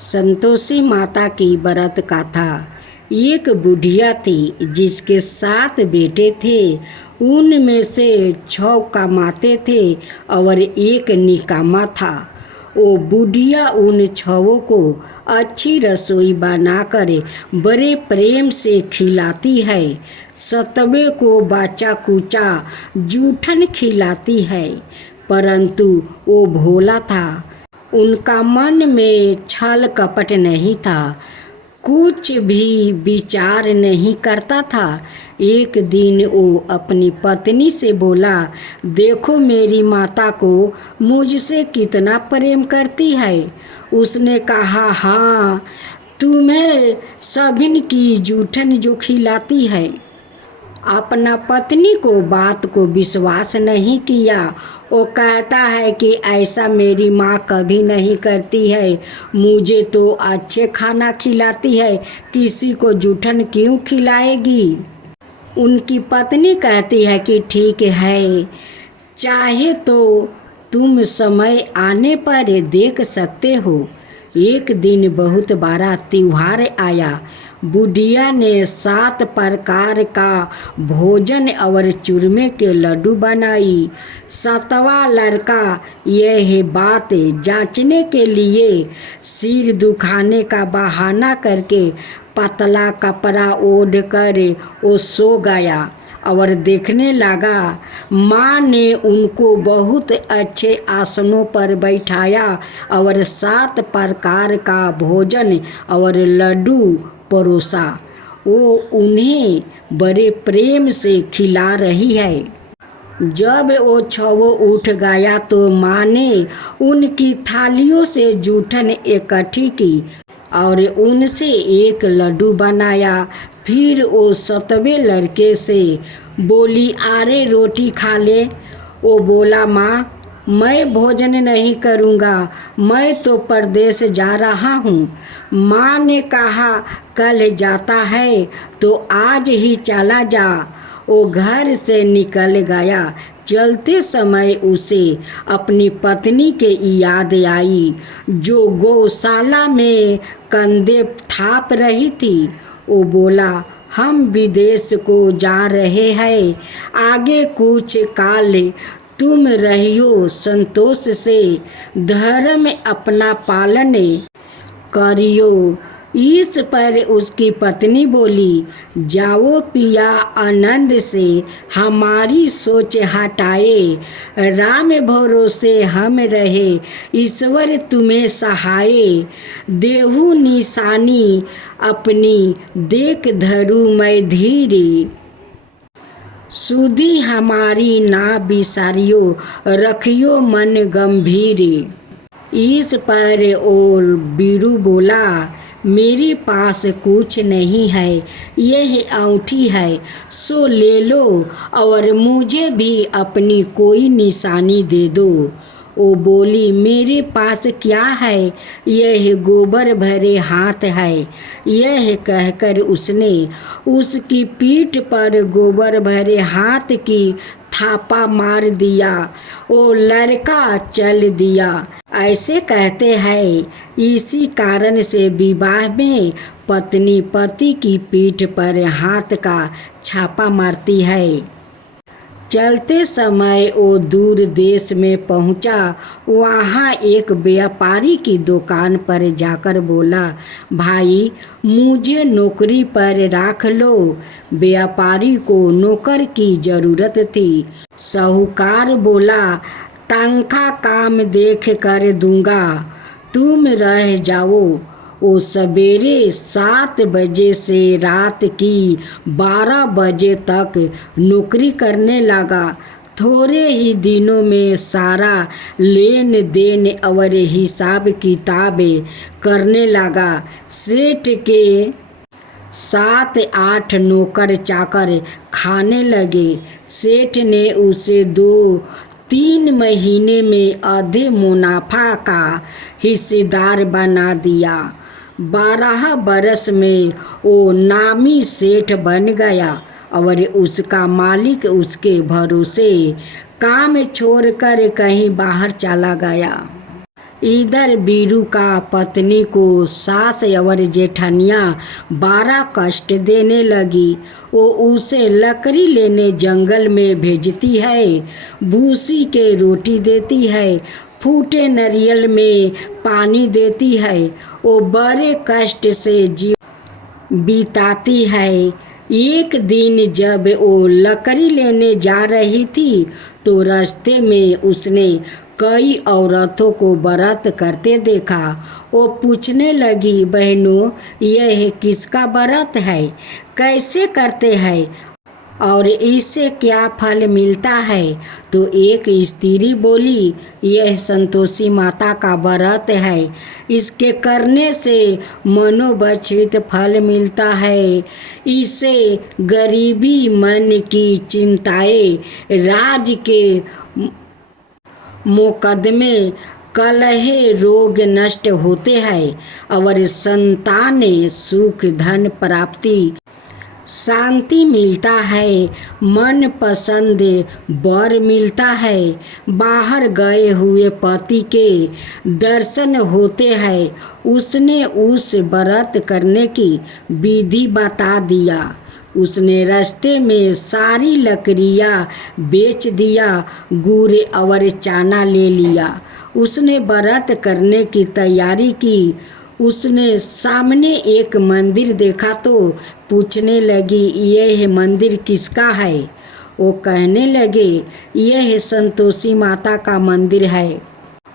संतोषी माता की व्रत कथा। एक बुढ़िया थी जिसके 7 बेटे थे। उनमें से 6 कमाते थे और एक निकामा था। वो बुढ़िया उन 6 को अच्छी रसोई बनाकर बड़े प्रेम से खिलाती है। 7वें को बाचा कुचा जूठन खिलाती है, परंतु वो भोला था। उनका मन में छल कपट नहीं था, कुछ भी विचार नहीं करता था। एक दिन वो अपनी पत्नी से बोला, देखो मेरी माता को मुझसे कितना प्रेम करती है। उसने कहा, हाँ, तुम्हें सभिन की जूठन जो खिलाती है। अपना पत्नी को बात को विश्वास नहीं किया। वो कहता है कि ऐसा मेरी माँ कभी नहीं करती है, मुझे तो अच्छे खाना खिलाती है, किसी को जूठन क्यों खिलाएगी। उनकी पत्नी कहती है कि ठीक है, चाहे तो तुम समय आने पर देख सकते हो। एक दिन बहुत बड़ा त्योहार आया। बुढ़िया ने 7 प्रकार का भोजन और चूरमे के लड्डू बनाई। 7वां लड़का यह बात जांचने के लिए सिर दुखाने का बहाना करके पतला कपड़ा ओढ़ कर वो सो गया और देखने लगा। माँ ने उनको बहुत अच्छे आसनों पर बैठाया और 7 प्रकार का भोजन और लड्डू परोसा। वो उन्हें बड़े प्रेम से खिला रही है। जब वो 6 उठ गया तो माँ ने उनकी थालियों से जूठन इकट्ठी की और उनसे एक लड्डू बनाया। फिर वो 7वें लड़के से बोली, अरे रोटी खा ले। वो बोला, माँ मैं भोजन नहीं करूँगा, मैं तो परदेश जा रहा हूँ। माँ ने कहा, कल जाता है तो आज ही चला जा। वो घर से निकल गया। चलते समय उसे अपनी पत्नी के याद आई, जो गौशाला में कंधे थाप रही थी। वो बोला, हम विदेश को जा रहे हैं, आगे कुछ काल तुम रहियो संतोष से, धर्म अपना पालन करियो। इस पर उसकी पत्नी बोली, जाओ पिया, आनंद से हमारी सोच हटाए। राम भरोसे हम रहे, ईश्वर तुम्हें सहाय। देहु निशानी अपनी देख धरू मैं धीरे, सुधी हमारी ना बिसारियो, रखियो मन गंभीर। इस पर और बीरू बोला, मेरे पास कुछ नहीं है, यह अंगूठी है, सो ले लो और मुझे भी अपनी कोई निशानी दे दो। वो बोली, मेरे पास क्या है, यह गोबर भरे हाथ है। यह कहकर उसने उसकी पीठ पर गोबर भरे हाथ की थापा मार दिया। वो लड़का चल दिया। ऐसे कहते हैं, इसी कारण से विवाह में पत्नी पति की पीठ पर हाथ का छापा मारती है। चलते समय वो दूर देश में पहुंचा। वहाँ एक व्यापारी की दुकान पर जाकर बोला, भाई मुझे नौकरी पर रख लो। व्यापारी को नौकर की ज़रूरत थी। साहूकार बोला, तनख्वाह काम देख कर दूंगा, तुम रह जाओ। वो सवेरे 7 बजे से रात की 12 बजे तक नौकरी करने लगा। थोड़े ही दिनों में सारा लेन देन और हिसाब किताब करने लगा। सेठ के 7-8 नौकर चाकर खाने लगे। सेठ ने उसे 2-3 महीने में आधे मुनाफा का हिस्सेदार बना दिया। 12 बरस में वो नामी सेठ बन गया और उसका मालिक उसके भरोसे काम छोड़कर कहीं बाहर चला गया। इधर बीरू का पत्नी को सास और जेठनिया बड़ा कष्ट देने लगी। वो उसे लकड़ी लेने जंगल में भेजती है, भूसी के रोटी देती है, फूटे नारियल में पानी देती है। वो बड़े कष्ट से बिताती है। एक दिन जब वो लकड़ी लेने जा रही थी तो रास्ते में उसने कई औरतों को व्रत करते देखा। वो पूछने लगी, बहनों, यह किसका व्रत है, कैसे करते हैं और इससे क्या फल मिलता है? तो एक स्त्री बोली, यह संतोषी माता का व्रत है, इसके करने से मनोवांछित फल मिलता है। इससे गरीबी, मन की चिंताएं, राज के मुकदमे, कलह, रोग नष्ट होते हैं और संतान, सुख, धन प्राप्ति, शांति मिलता है, मन पसंद वर मिलता है, बाहर गए हुए पति के दर्शन होते हैं। उसने उस व्रत करने की विधि बता दिया। उसने रास्ते में सारी लकड़ियाँ बेच दिया, गुड़ और चना ले लिया। उसने व्रत करने की तैयारी की। उसने सामने एक मंदिर देखा तो पूछने लगी, यह मंदिर किसका है? वो कहने लगे, यह संतोषी माता का मंदिर है।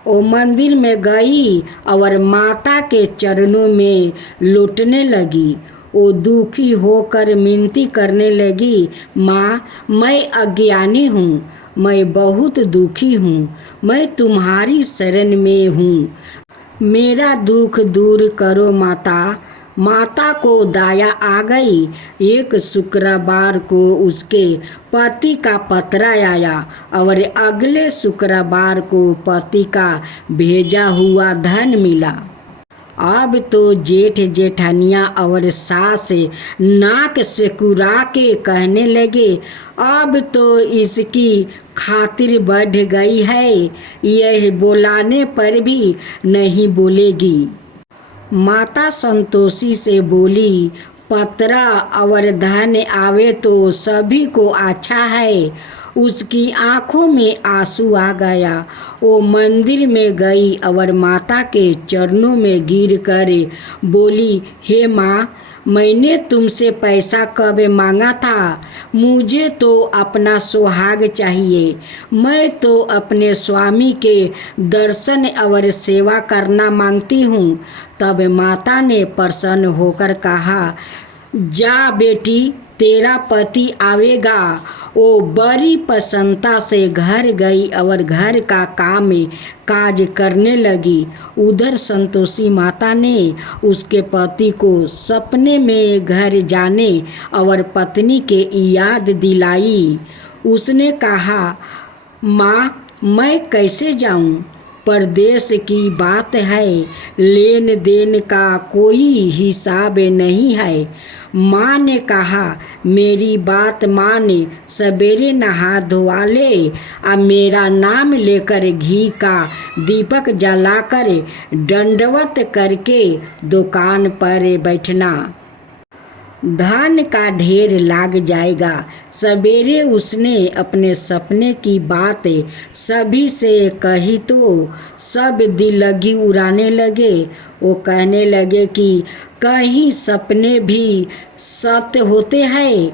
वो मंदिर में गई और माता के चरणों में लौटने लगी। वो दुखी होकर मिनती करने लगी, माँ, मैं अज्ञानी हूँ, मैं बहुत दुखी हूँ, मैं तुम्हारी शरण में हूँ, मेरा दुख दूर करो माता। माता को दया आ गई। एक शुक्रवार को उसके पति का पत्र आया और अगले शुक्रवार को पति का भेजा हुआ धन मिला। अब तो जेठ जेठानिया और सास नाक सिकुड़ा के कहने लगे, अब तो इसकी खातिर बढ़ गई है, यह बुलाने पर भी नहीं बोलेगी। माता संतोषी से बोली, पतरा और धन आवे तो सभी को अच्छा है। उसकी आंखों में आंसू आ गया। वो मंदिर में गई और माता के चरणों में गिर कर बोली, हे माँ, मैंने तुमसे पैसा कब मांगा था? मुझे तो अपना सुहाग चाहिए। मैं तो अपने स्वामी के दर्शन और सेवा करना मांगती हूँ। तब माता ने प्रसन्न होकर कहा, जा बेटी, तेरा पति आवेगा। वो बड़ी प्रसन्नता से घर गई और घर का काम काज करने लगी। उधर संतोषी माता ने उसके पति को सपने में घर जाने और पत्नी के याद दिलाई। उसने कहा, माँ, मैं कैसे जाऊँ? परदेश की बात है, लेन देन का कोई हिसाब नहीं है। माँ ने कहा, मेरी बात माने, सवेरे नहा धोवा ले, अब मेरा नाम लेकर घी का दीपक जलाकर दंडवत करके दुकान पर बैठना, धन का ढेर लाग जाएगा। सवेरे उसने अपने सपने की बात सभी से कही तो सब दिलगी उड़ाने लगे। वो कहने लगे कि कहीं सपने भी सत्य होते हैं।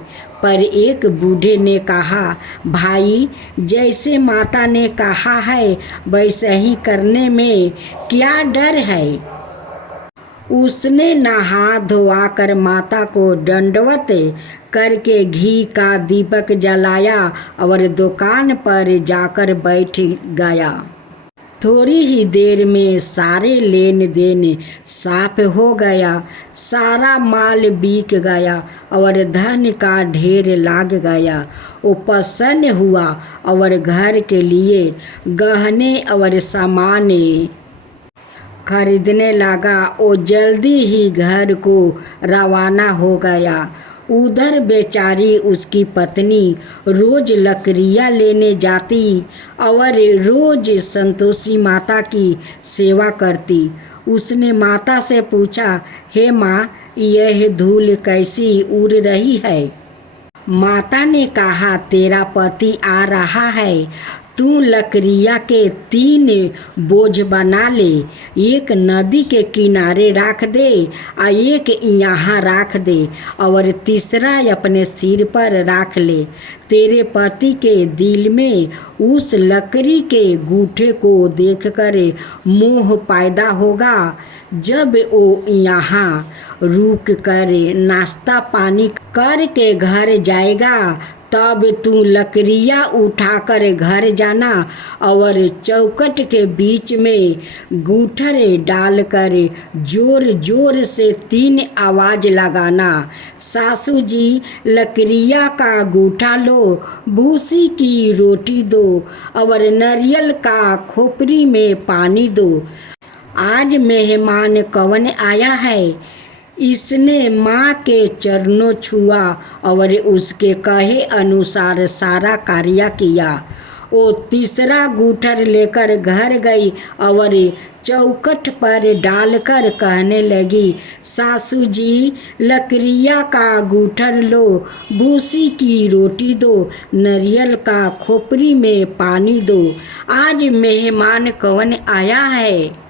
पर एक बूढ़े ने कहा, भाई, जैसे माता ने कहा है वैसे ही करने में क्या डर है? उसने नहा धोवा कर माता को दंडवत करके घी का दीपक जलाया और दुकान पर जाकर बैठ गया। थोड़ी ही देर में सारे लेन देन साफ हो गया, सारा माल बिक गया और धन का ढेर लाग गया। वो प्रसन्न हुआ और घर के लिए गहने और सामान खरीदने लगा। वो जल्दी ही घर को रवाना हो गया। उधर बेचारी उसकी पत्नी रोज लकड़ियाँ लेने जाती और रोज संतोषी माता की सेवा करती। उसने माता से पूछा, हे माँ, यह धूल कैसी उड़ रही है? माता ने कहा, तेरा पति आ रहा है, तू लकड़ियाँ के 3 बोझ बना ले, एक नदी के किनारे रख दे और एक यहाँ रख दे और तीसरा अपने सिर पर रख ले। तेरे पति के दिल में उस लकड़ी के गूठे को देखकर मोह पैदा होगा। जब वो यहाँ रुक कर नाश्ता पानी करके घर जाएगा तब तू लकड़ियाँ उठाकर घर जाना और चौखट के बीच में गूठर डालकर जोर जोर से 3 आवाज़ लगाना, सासू जी लकड़ियाँ का गूठा लो, भूसी की रोटी दो और नारियल का खोपड़ी में पानी दो। आज मेहमान कौन आया है? इसने माँ के चरणों छुआ और उसके कहे अनुसार सारा कार्य किया। वो तीसरा गूठर लेकर घर गई और चौखट पर डालकर कहने लगी, सासू जी लकड़ियाँ का गूठर लो, भूसी की रोटी दो, नारियल का खोपड़ी में पानी दो। आज मेहमान कौन आया है?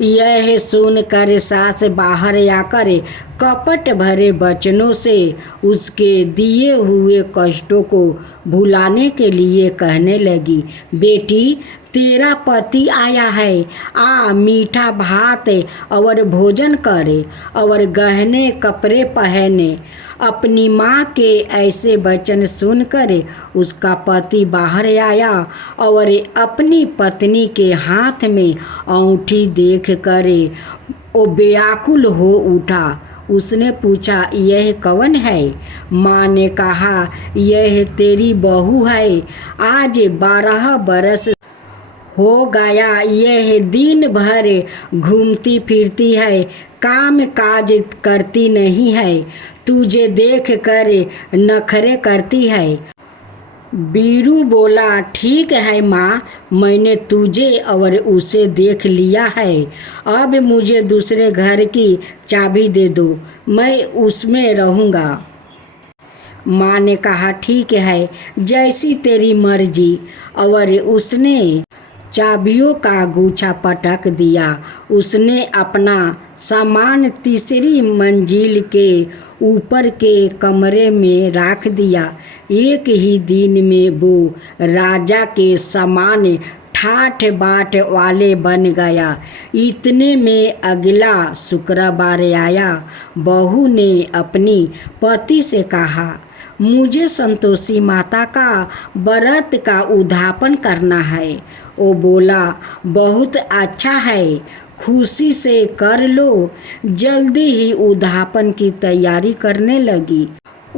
यह सुनकर सास बाहर आकर कपट भरे वचनों से उसके दिए हुए कष्टों को भुलाने के लिए कहने लगी, बेटी तेरा पति आया है, आ मीठा भात और भोजन करे और गहने कपड़े पहने। अपनी माँ के ऐसे वचन सुनकर उसका पति बाहर आया और अपनी पत्नी के हाथ में अंगूठी देखकर वो व्याकुल हो उठा। उसने पूछा, यह कौन है? माँ ने कहा, यह तेरी बहू है, आज 12 बरस हो गया यह दिन भर घूमती फिरती है, काम काज करती नहीं है, तुझे देख कर नखरे करती है। बीरू बोला, ठीक है माँ, मैंने तुझे और उसे देख लिया है, अब मुझे दूसरे घर की चाबी दे दो, मैं उसमें रहूँगा। माँ ने कहा, ठीक है, जैसी तेरी मर्जी। और उसने चाबियों का गुच्छा पटक दिया। उसने अपना सामान तीसरी मंजिल के ऊपर के कमरे में रख दिया। एक ही दिन में वो राजा के समान ठाठ बाट वाले बन गया। इतने में अगला शुक्रवार आया। बहू ने अपनी पति से कहा, मुझे संतोषी माता का व्रत का उद्यापन करना है। वो बोला, बहुत अच्छा है, खुशी से कर लो। जल्दी ही उद्यापन की तैयारी करने लगी।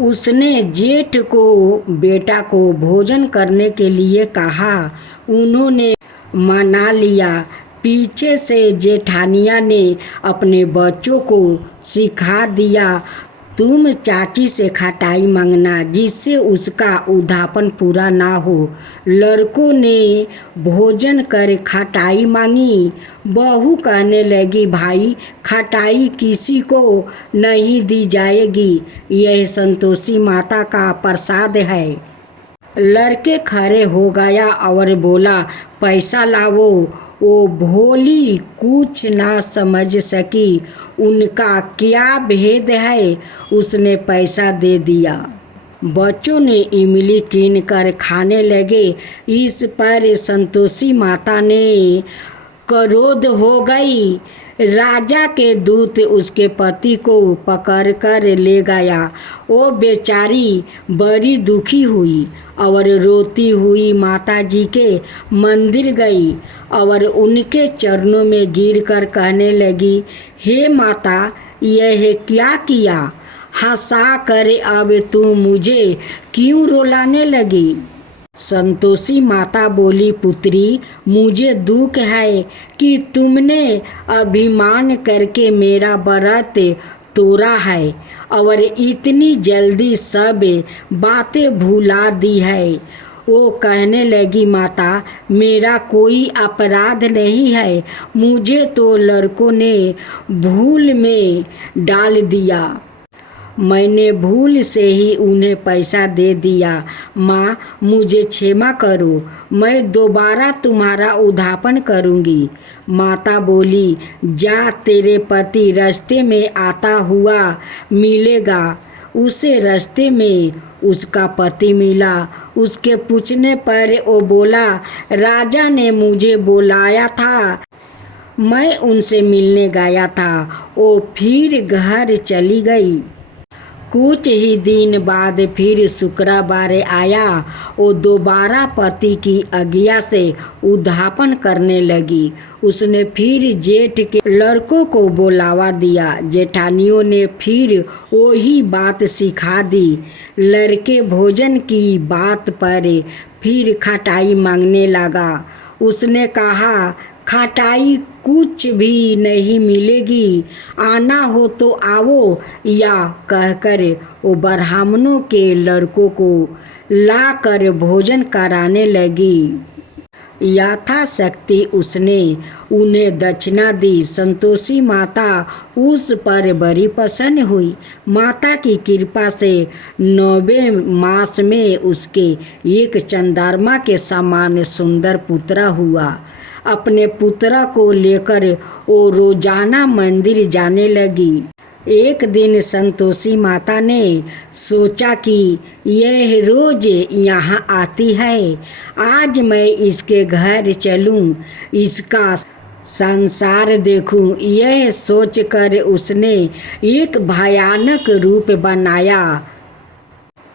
उसने जेठ को बेटा को भोजन करने के लिए कहा। उन्होंने मना लिया। पीछे से जेठानिया ने अपने बच्चों को सिखा दिया, तुम चाची से खटाई मांगना जिससे उसका उद्यापन पूरा ना हो। लड़कों ने भोजन कर खटाई मांगी। बहू कहने लगी, भाई खटाई किसी को नहीं दी जाएगी, यह संतोषी माता का प्रसाद है। लड़के खड़े हो गया और बोला, पैसा लाओ। वो भोली कुछ ना समझ सकी उनका क्या भेद है। उसने पैसा दे दिया। बच्चों ने इमली कीन कर खाने लगे। इस पर संतोषी माता ने क्रोध हो गई। राजा के दूत उसके पति को पकड़ कर ले गया। वो बेचारी बड़ी दुखी हुई और रोती हुई माता जी के मंदिर गई और उनके चरणों में गिरकर कहने लगी, हे माता, यह क्या किया? हंसा कर अब तू मुझे क्यों रुलाने लगी? संतोषी माता बोली, पुत्री, मुझे दुख है कि तुमने अभिमान करके मेरा व्रत तोड़ा है और इतनी जल्दी सब बातें भुला दी है। वो कहने लगी, माता मेरा कोई अपराध नहीं है, मुझे तो लड़कों ने भूल में डाल दिया, मैंने भूल से ही उन्हें पैसा दे दिया। माँ मुझे क्षमा करो, मैं दोबारा तुम्हारा उद्धापन करूँगी। माता बोली, जा तेरे पति रास्ते में आता हुआ मिलेगा। उसे रास्ते में उसका पति मिला। उसके पूछने पर वो बोला, राजा ने मुझे बुलाया था, मैं उनसे मिलने गया था। वो फिर घर चली गई। कुछ ही दिन बाद फिर शुक्रवार आया। वो दोबारा पति की आज्ञा से उद्धापन करने लगी। उसने फिर जेठ के लड़कों को बुलावा दिया। जेठानियों ने फिर वही बात सिखा दी। लड़के भोजन की बात पर फिर खटाई मांगने लगा। उसने कहा, खटाई कुछ भी नहीं मिलेगी, आना हो तो आओ, या कहकर वो ब्राह्मणों के लड़कों को लाकर भोजन कराने लगी। यथाशक्ति उसने उन्हें दक्षिणा दी। संतोषी माता उस पर बड़ी प्रसन्न हुई। माता की कृपा से 9वें मास में उसके एक चंद्रमा के समान सुंदर पुत्र हुआ। अपने पुत्र को लेकर वो रोजाना मंदिर जाने लगी। एक दिन संतोषी माता ने सोचा कि यह रोज यहाँ आती है, आज मैं इसके घर चलूं, इसका संसार देखूं। यह सोचकर उसने एक भयानक रूप बनाया।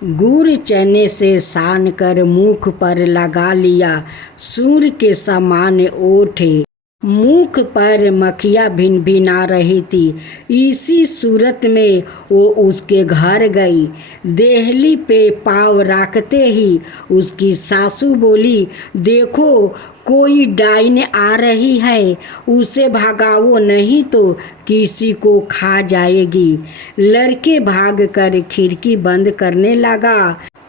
गुड़ चने से सान कर मुख पर लगा लिया। सूर्य के समान ओठ, मुख पर मक्खियाँ भिनभिना रही थी। इसी सूरत में वो उसके घर गई। देहली पे पाँव रखते ही उसकी सासू बोली, देखो कोई डाइन आ रही है, उसे भगाओ नहीं तो किसी को खा जाएगी। लड़के भाग कर खिड़की बंद करने लगा।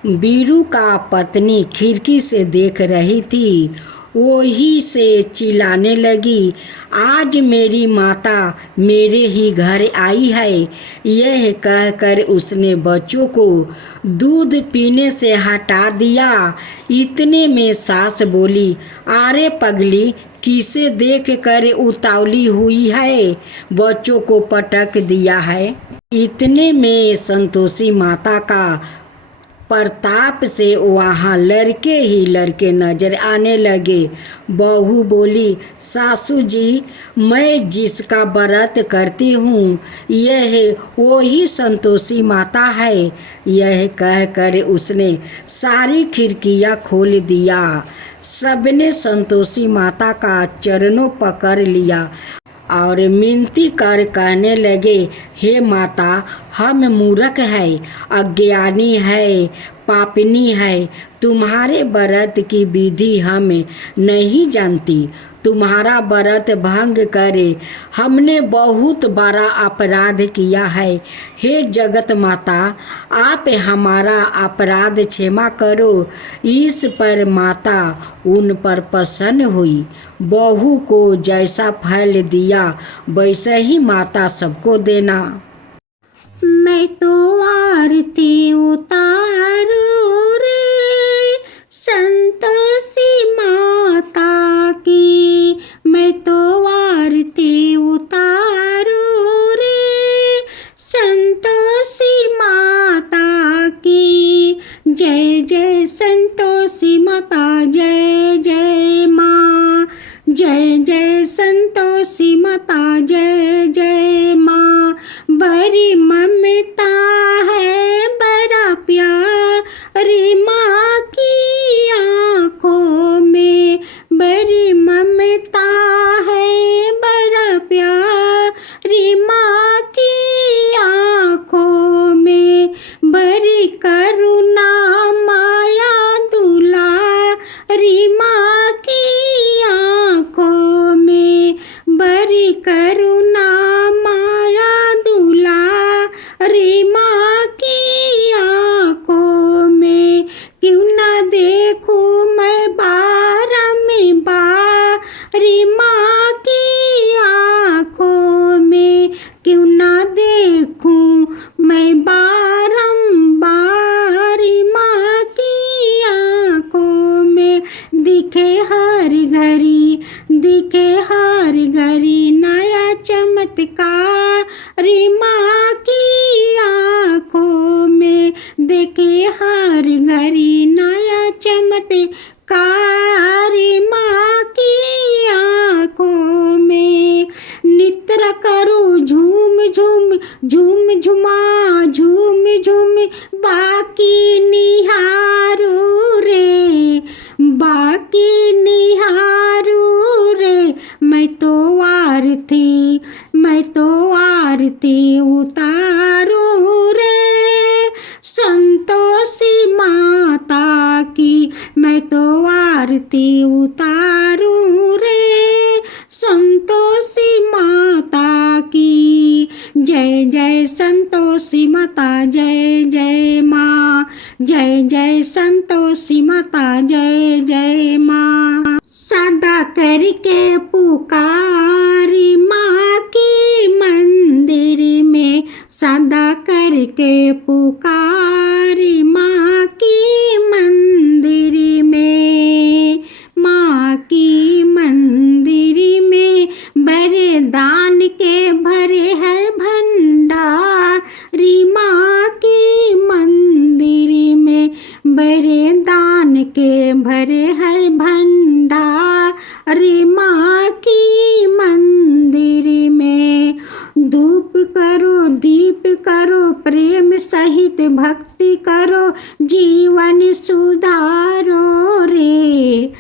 बीरू का पत्नी खिड़की से देख रही थी। वही से चिल्लाने लगी, आज मेरी माता मेरे ही घर आई है। यह कहकर उसने बच्चों को दूध पीने से हटा दिया। इतने में सास बोली, अरे पगली, किसे देख कर उतावली हुई है, बच्चों को पटक दिया है। इतने में संतोषी माता का प्रताप से वहाँ लड़के ही लड़के नजर आने लगे। बहू बोली, सासू जी, मैं जिसका व्रत करती हूँ यह वही संतोषी माता है। यह कहकर उसने सारी खिड़कियाँ खोल दिया। सबने संतोषी माता का चरणों पकड़ लिया और मिनती कर कहने लगे, हे माता, हम मूर्ख है, अज्ञानी है, पापिनी है, तुम्हारे व्रत की विधि हम नहीं जानती। तुम्हारा व्रत भंग करे हमने बहुत बड़ा अपराध किया है। हे जगत माता, आप हमारा अपराध क्षमा करो। इस पर माता उन पर प्रसन्न हुई। बहू को जैसा फल दिया वैसे ही माता सबको देना। मैं तो आरती उतारू रे संतोषी माता की, मैं तो आरती उतारू रे संतोषी माता की। जय जय संतोषी माता, जय जय माँ, जय जय संतोषी माता, जय जय माँ। बड़ी ममता है, बड़ा प्यार माँ की आँखों में। दिखे हर घड़ी, दिखे हर घड़ी नया चमत्कार, माँ की आँखों में देखे हर घड़ी नया चमत्कार, माँ की आँखों में। नित्र करो झूम झूम, झूम झुमा झूम झूम, बाकी निहारू रे, बाकी निहारू रे। मैं तो आरती, मैं तो आरती उतारू रे, संतोषी माता की। मैं तो आरती उतारू रे, संतोषी माता की। जय जय संतोषी माता, जय जय माँ, जय जय संतोषी माता, जय जय माँ। सदा करके पुकारी माँ की मंदिर में, सदा करके पुकारी माँ की मंदिर में, माँ की मंदिर में। बड़े दान के भरे है भंडार, माँ की मंदिर में, बड़े दान के भरे है भंडार, माँ की मंदिर में। धूप करो दीप करो, प्रेम सहित भक्ति करो, जीवन सुधारो रे।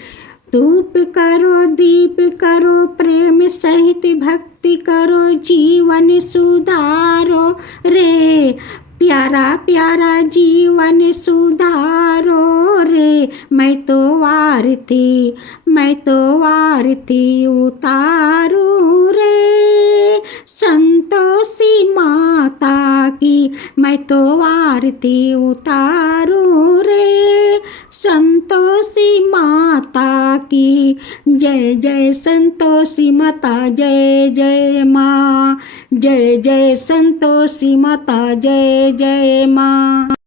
धूप करो दीप करो, प्रेम सहित भक्ति करो, जीवन सुधारो रे। प्यारा प्यारा जीवन सुधारो रे। मैं तो आरती, मैं तो आरती उतारू रे, संतोषी माता की। मैं तो आरती उतारू रे, संतोषी माता की। जय जय संतोषी माता, जय जय माँ, जय जय संतोषी माता, जय जय माँ।